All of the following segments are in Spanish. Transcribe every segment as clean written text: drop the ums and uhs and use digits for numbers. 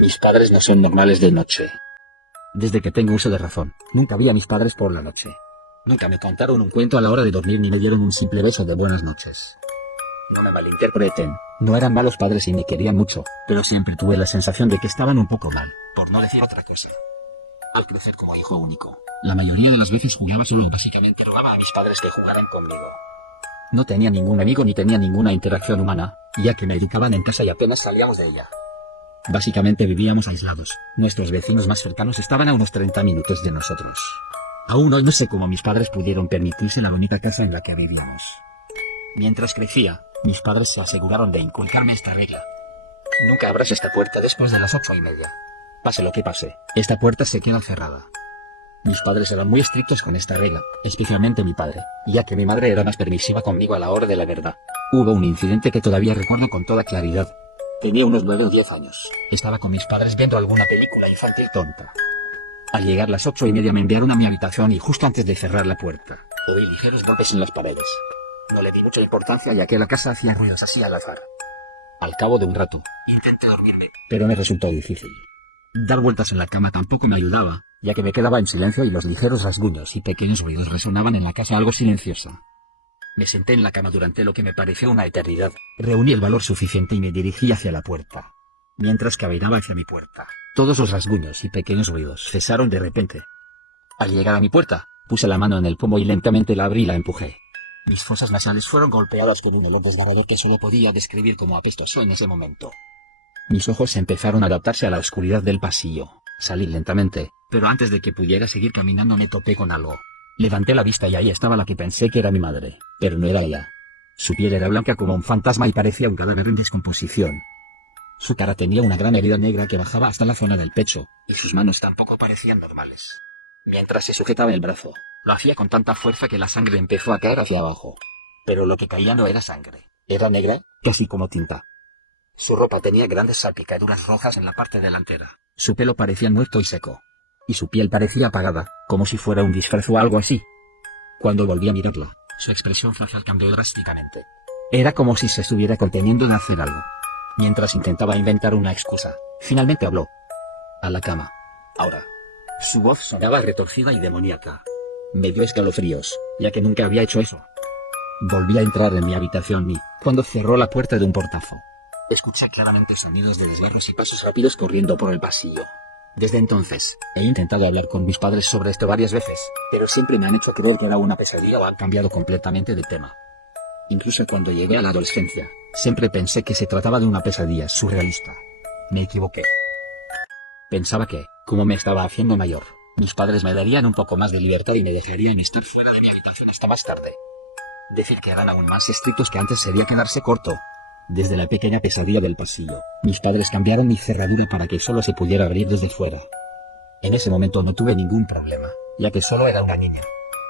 Mis padres no son normales de noche. Desde que tengo uso de razón, nunca vi a mis padres por la noche. Nunca me contaron un cuento a la hora de dormir ni me dieron un simple beso de buenas noches. No me malinterpreten, no eran malos padres y me querían mucho, pero siempre tuve la sensación de que estaban un poco mal, por no decir otra cosa. Al crecer como hijo único, la mayoría de las veces jugaba solo o básicamente rogaba a mis padres que jugaran conmigo. No tenía ningún amigo ni tenía ninguna interacción humana, ya que me educaban en casa y apenas salíamos de ella. Básicamente vivíamos aislados, nuestros vecinos más cercanos estaban a unos 30 minutos de nosotros. Aún hoy no sé cómo mis padres pudieron permitirse la bonita casa en la que vivíamos. Mientras crecía, mis padres se aseguraron de inculcarme esta regla. Nunca abras esta puerta después de las 8:30. Pase lo que pase, esta puerta se queda cerrada. Mis padres eran muy estrictos con esta regla, especialmente mi padre, ya que mi madre era más permisiva conmigo a la hora de la verdad. Hubo un incidente que todavía recuerdo con toda claridad. Tenía unos 9 o 10 años. Estaba con mis padres viendo alguna película infantil tonta. Al llegar las 8:30 me enviaron a mi habitación y justo antes de cerrar la puerta, oí ligeros golpes en las paredes. No le di mucha importancia ya que la casa hacía ruidos así al azar. Al cabo de un rato, intenté dormirme, pero me resultó difícil. Dar vueltas en la cama tampoco me ayudaba, ya que me quedaba en silencio y los ligeros rasguños y pequeños ruidos resonaban en la casa algo silenciosa. Me senté en la cama durante lo que me pareció una eternidad, reuní el valor suficiente y me dirigí hacia la puerta. Mientras caminaba hacia mi puerta, todos los rasguños y pequeños ruidos cesaron de repente. Al llegar a mi puerta, puse la mano en el pomo y lentamente la abrí y la empujé. Mis fosas nasales fueron golpeadas con un olor desgarrador que solo podía describir como apestoso en ese momento. Mis ojos empezaron a adaptarse a la oscuridad del pasillo. Salí lentamente, pero antes de que pudiera seguir caminando me topé con algo. Levanté la vista y ahí estaba la que pensé que era mi madre, pero no era ella. Su piel era blanca como un fantasma y parecía un cadáver en descomposición. Su cara tenía una gran herida negra que bajaba hasta la zona del pecho, y sus manos tampoco parecían normales. Mientras se sujetaba el brazo, lo hacía con tanta fuerza que la sangre empezó a caer hacia abajo. Pero lo que caía no era sangre, era negra, casi como tinta. Su ropa tenía grandes salpicaduras rojas en la parte delantera, su pelo parecía muerto y seco. Y su piel parecía apagada, como si fuera un disfraz o algo así. Cuando volví a mirarla, su expresión facial cambió drásticamente. Era como si se estuviera conteniendo de hacer algo. Mientras intentaba inventar una excusa, finalmente habló. A la cama. Ahora. Su voz sonaba retorcida y demoníaca. Me dio escalofríos, ya que nunca había hecho eso. Volví a entrar en mi habitación y, cuando cerró la puerta de un portazo, escuché claramente sonidos de desgarros y pasos rápidos corriendo por el pasillo. Desde entonces, he intentado hablar con mis padres sobre esto varias veces, pero siempre me han hecho creer que era una pesadilla o han cambiado completamente de tema. Incluso cuando llegué a la adolescencia, siempre pensé que se trataba de una pesadilla surrealista. Me equivoqué. Pensaba que, como me estaba haciendo mayor, mis padres me darían un poco más de libertad y me dejarían estar fuera de mi habitación hasta más tarde. Decir que eran aún más estrictos que antes sería quedarse corto. Desde la pequeña pesadilla del pasillo, mis padres cambiaron mi cerradura para que solo se pudiera abrir desde fuera. En ese momento no tuve ningún problema, ya que solo era una niña.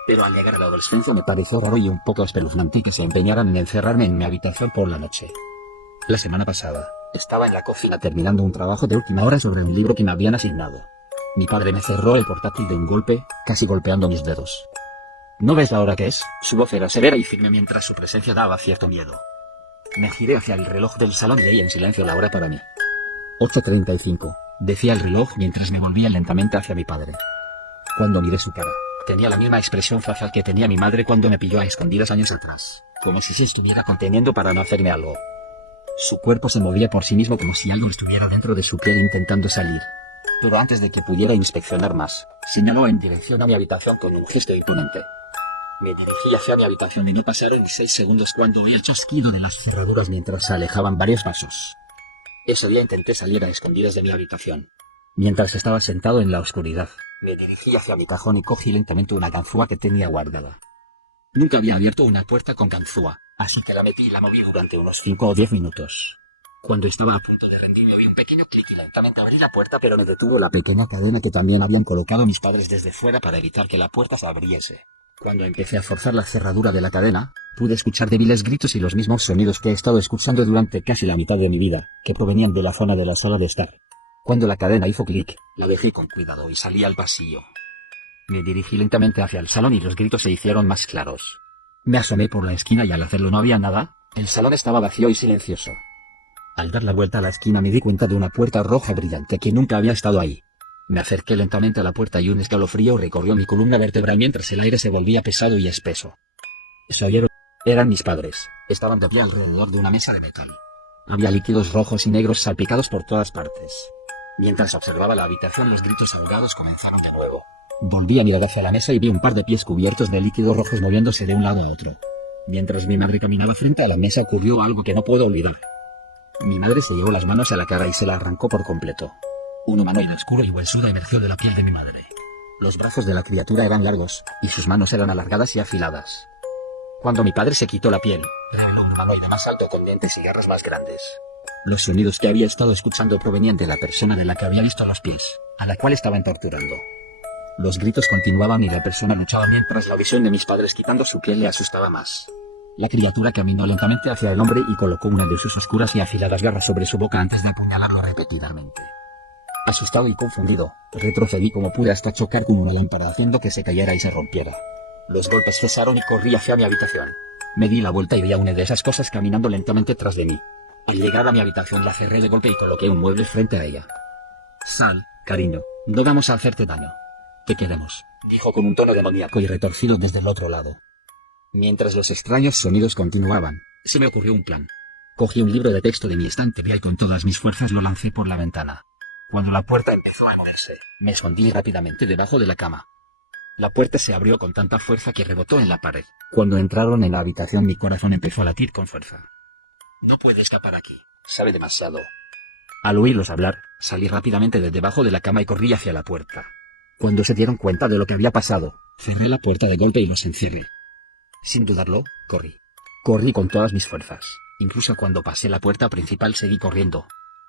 Pero al llegar a la adolescencia me pareció raro y un poco espeluznante que se empeñaran en encerrarme en mi habitación por la noche. La semana pasada, estaba en la cocina terminando un trabajo de última hora sobre un libro que me habían asignado. Mi padre me cerró el portátil de un golpe, casi golpeando mis dedos. ¿No ves la hora que es? Su voz era severa y firme mientras su presencia daba cierto miedo. Me giré hacia el reloj del salón y leí en silencio la hora para mí. 8:35, decía el reloj mientras me volvía lentamente hacia mi padre. Cuando miré su cara, tenía la misma expresión facial que tenía mi madre cuando me pilló a escondidas años atrás, como si se estuviera conteniendo para no hacerme algo. Su cuerpo se movía por sí mismo como si algo estuviera dentro de su piel intentando salir. Pero antes de que pudiera inspeccionar más, señaló en dirección a mi habitación con un gesto imponente. Me dirigí hacia mi habitación y no pasaron ni 6 segundos cuando oí el chasquido de las cerraduras mientras se alejaban varios pasos. Ese día intenté salir a escondidas de mi habitación. Mientras estaba sentado en la oscuridad, me dirigí hacia mi cajón y cogí lentamente una ganzúa que tenía guardada. Nunca había abierto una puerta con ganzúa, así que la metí y la moví durante unos 5 o 10 minutos. Cuando estaba a punto de rendirme oí un pequeño clic y lentamente abrí la puerta, pero me detuvo la pequeña cadena que también habían colocado mis padres desde fuera para evitar que la puerta se abriese. Cuando empecé a forzar la cerradura de la cadena, pude escuchar débiles gritos y los mismos sonidos que he estado escuchando durante casi la mitad de mi vida, que provenían de la zona de la sala de estar. Cuando la cadena hizo clic, la dejé con cuidado y salí al pasillo. Me dirigí lentamente hacia el salón y los gritos se hicieron más claros. Me asomé por la esquina y al hacerlo no había nada, el salón estaba vacío y silencioso. Al dar la vuelta a la esquina me di cuenta de una puerta roja brillante que nunca había estado ahí. Me acerqué lentamente a la puerta y un escalofrío recorrió mi columna vertebral mientras el aire se volvía pesado y espeso. Se oyeron. Eran mis padres. Estaban de pie alrededor de una mesa de metal. Había líquidos rojos y negros salpicados por todas partes. Mientras observaba la habitación, los gritos ahogados comenzaron de nuevo. Volví a mirar hacia la mesa y vi un par de pies cubiertos de líquidos rojos moviéndose de un lado a otro. Mientras mi madre caminaba frente a la mesa ocurrió algo que no puedo olvidar. Mi madre se llevó las manos a la cara y se la arrancó por completo. Un humanoide oscuro y huesudo emergió de la piel de mi madre. Los brazos de la criatura eran largos, y sus manos eran alargadas y afiladas. Cuando mi padre se quitó la piel, reveló un humanoide más alto con dientes y garras más grandes. Los sonidos que había estado escuchando provenían de la persona de la que había visto los pies, a la cual estaban torturando. Los gritos continuaban y la persona luchaba mientras la visión de mis padres quitando su piel le asustaba más. La criatura caminó lentamente hacia el hombre y colocó una de sus oscuras y afiladas garras sobre su boca antes de apuñalarlo repetidamente. Asustado y confundido, retrocedí como pude hasta chocar con una lámpara haciendo que se cayera y se rompiera. Los golpes cesaron y corrí hacia mi habitación. Me di la vuelta y vi a una de esas cosas caminando lentamente tras de mí. Al llegar a mi habitación la cerré de golpe y coloqué un mueble frente a ella. Sal, cariño, no vamos a hacerte daño. Te queremos, dijo con un tono demoníaco y retorcido desde el otro lado. Mientras los extraños sonidos continuaban, se me ocurrió un plan. Cogí un libro de texto de mi estantería y con todas mis fuerzas lo lancé por la ventana. Cuando la puerta empezó a moverse, me escondí rápidamente debajo de la cama. La puerta se abrió con tanta fuerza que rebotó en la pared. Cuando entraron en la habitación mi corazón empezó a latir con fuerza. No puede escapar aquí, sabe demasiado. Al oírlos hablar, salí rápidamente de debajo de la cama y corrí hacia la puerta. Cuando se dieron cuenta de lo que había pasado, cerré la puerta de golpe y los encerré. Sin dudarlo, corrí. Corrí con todas mis fuerzas. Incluso cuando pasé la puerta principal seguí corriendo.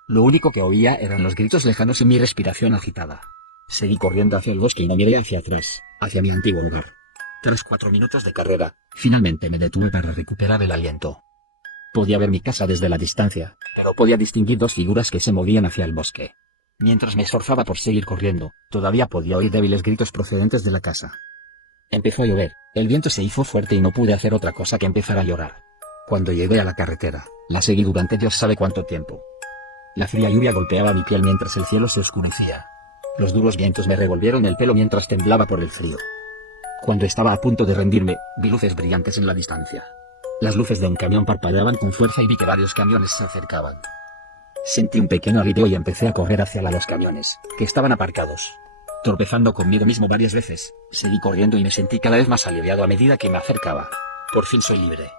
Lo único que oía eran los gritos lejanos y mi respiración agitada. Seguí corriendo hacia el bosque y no miré hacia atrás, hacia mi antiguo lugar. Tras 4 minutos de carrera, finalmente me detuve para recuperar el aliento. Podía ver mi casa desde la distancia, pero podía distinguir 2 figuras que se movían hacia el bosque. Mientras me esforzaba por seguir corriendo, todavía podía oír débiles gritos procedentes de la casa. Empezó a llover, el viento se hizo fuerte y no pude hacer otra cosa que empezar a llorar. Cuando llegué a la carretera, la seguí durante Dios sabe cuánto tiempo. La fría lluvia golpeaba mi piel mientras el cielo se oscurecía. Los duros vientos me revolvieron el pelo mientras temblaba por el frío. Cuando estaba a punto de rendirme, vi luces brillantes en la distancia. Las luces de un camión parpadeaban con fuerza y vi que varios camiones se acercaban. Sentí un pequeño alivio y empecé a correr hacia los camiones, que estaban aparcados. Tropezando conmigo mismo varias veces, seguí corriendo y me sentí cada vez más aliviado a medida que me acercaba. Por fin soy libre.